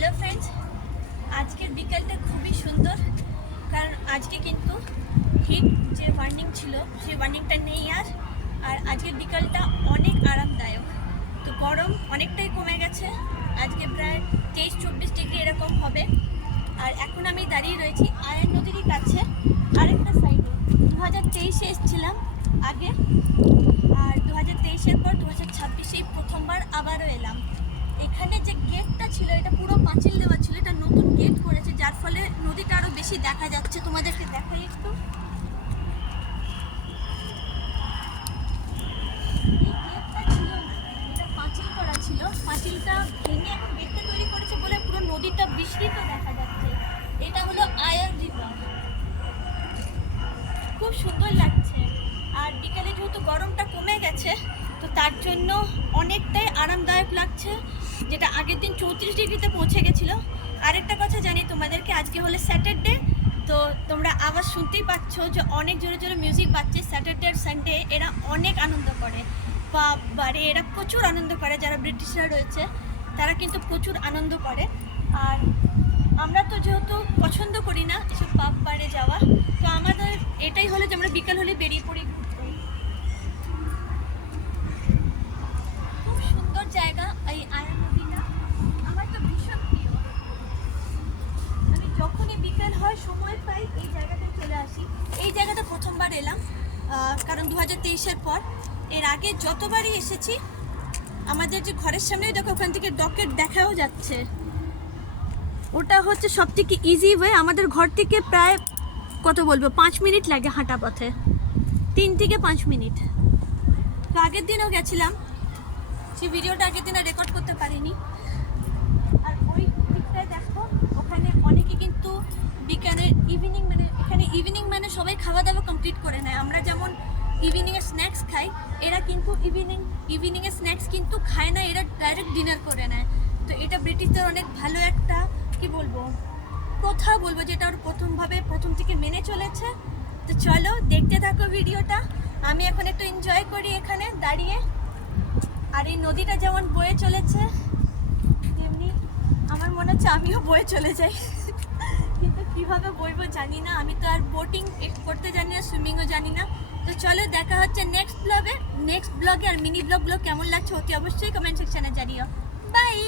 Hello friends, আজকের বিকালটা খুবই সুন্দর, কারণ আজকে কিন্তু হিট যে ওয়ার্নিং ছিল সেই ওয়ার্নিংটা নেই আর আজকের বিকালটা অনেক আরামদায়ক। তো গরম অনেকটাই কমে গেছে, আজকে প্রায় 23-24 ডিগ্রি এরকম হবে। আর এখন আমি দাঁড়িয়ে রয়েছি আয়ান নদীর কাছে আরেকটা সাইডে। 2023-এ এসেছিলাম আগে, আর 2023-এর পর 2026-এই প্রথমবার আবারও এলাম। এখানে যে গেটটা ছিল এটা পুরো পাঁচিল দেওয়া ছিল, এটা নতুন গেট করেছে যার ফলে নদীটা আরো বেশি দেখা যাচ্ছে। তোমাদেরকে দেখাই একটু। এই গেটটা ছিল না, এটা পাঁচিল করা ছিল, পাঁচিলটা ভেঙে এখন গেটটা তৈরি করেছে বলে পুরো নদীটা বিস্তৃত দেখা যাচ্ছে। এটা হলো আয়ার রিভার, খুব সুন্দর লাগছে। আর বিকালে যেহেতু গরমটা কমে গেছে তো তার জন্য অনেকটাই আরামদায়ক লাগছে, যেটা আগের দিন 34 ডিগ্রিতে পৌঁছে গেছিলো। আরেকটা কথা জানি তোমাদেরকে, আজকে হলো স্যাটারডে, তো তোমরা আওয়াজ শুনতেই পাচ্ছ যে অনেক জোরে জোরে মিউজিক বাজছে। স্যাটারডে আর সানডে এরা অনেক আনন্দ করে, বারে এরা প্রচুর আনন্দ করে, যারা ব্রিটিশরা রয়েছে তারা কিন্তু প্রচুর আনন্দ করে। আর আমরা তো যেহেতু পছন্দ করি না এসব পাব বারে যাওয়া, তো আমাদের এটাই হলো যে আমরা বিকাল হলে বেরিয়ে পড়ি ঘুরতে। খুব সুন্দর জায়গা এই আয়ার নদীটা, আমার তো ভীষণ প্রিয়। আমি যখনই বিকাল হয় সময় পাই এই জায়গাটায় চলে আসি। এই জায়গাটা প্রথমবার এলাম, কারণ 2023-এর পর। এর আগে যতবারই এসেছি আমাদের যে ঘরের সামনে দেখো, ওখান থেকে ডকেট দেখাও যাচ্ছে। ওটা হচ্ছে সব থেকে ইজি ওয়ে, আমাদের ঘর থেকে প্রায় কত বলবো 5 মিনিট লাগে হাঁটা পথে, 3 থেকে 5 মিনিট। তো আগের দিনও গেছিলাম, সেই ভিডিওটা আগের দিনে রেকর্ড করতে পারিনি। আর ওই দিকটায় দেখো, ওখানে অনেকে কিন্তু বিকালের ইভিনিং এখানে ইভিনিং সবাই খাওয়া দাওয়া কমপ্লিট করে নেয়। আমরা যেমন ইভিনিংয়ে স্ন্যাক্স খাই, এরা কিন্তু ইভিনিংয়ে স্ন্যাক্স কিন্তু খায় না, এরা ডাইরেক্ট ডিনার করে নেয়। তো এটা ব্রিটিশদের অনেক ভালো একটা প্রথা বলবো, যেটা ওর প্রথম থেকে মেনে চলেছে। তো চলো দেখতে থাকো ভিডিওটা। আমি এখন একটু এনজয় করি এখানে দাঁড়িয়ে। আর এই নদীটা যেমন বয়ে চলেছে তেমনি আমার মনে হচ্ছে আমিও বয়ে চলে যাই, কিন্তু কীভাবে বইবো জানি না। আমি তো আর বোটিং করতে জানি না, সুইমিংও জানি না। তো চলো দেখা হচ্ছে নেক্সট ব্লগে। আর মিনি ব্লগগুলো কেমন লাগছে অতি অবশ্যই কমেন্ট সেকশনে জানিও। বাই।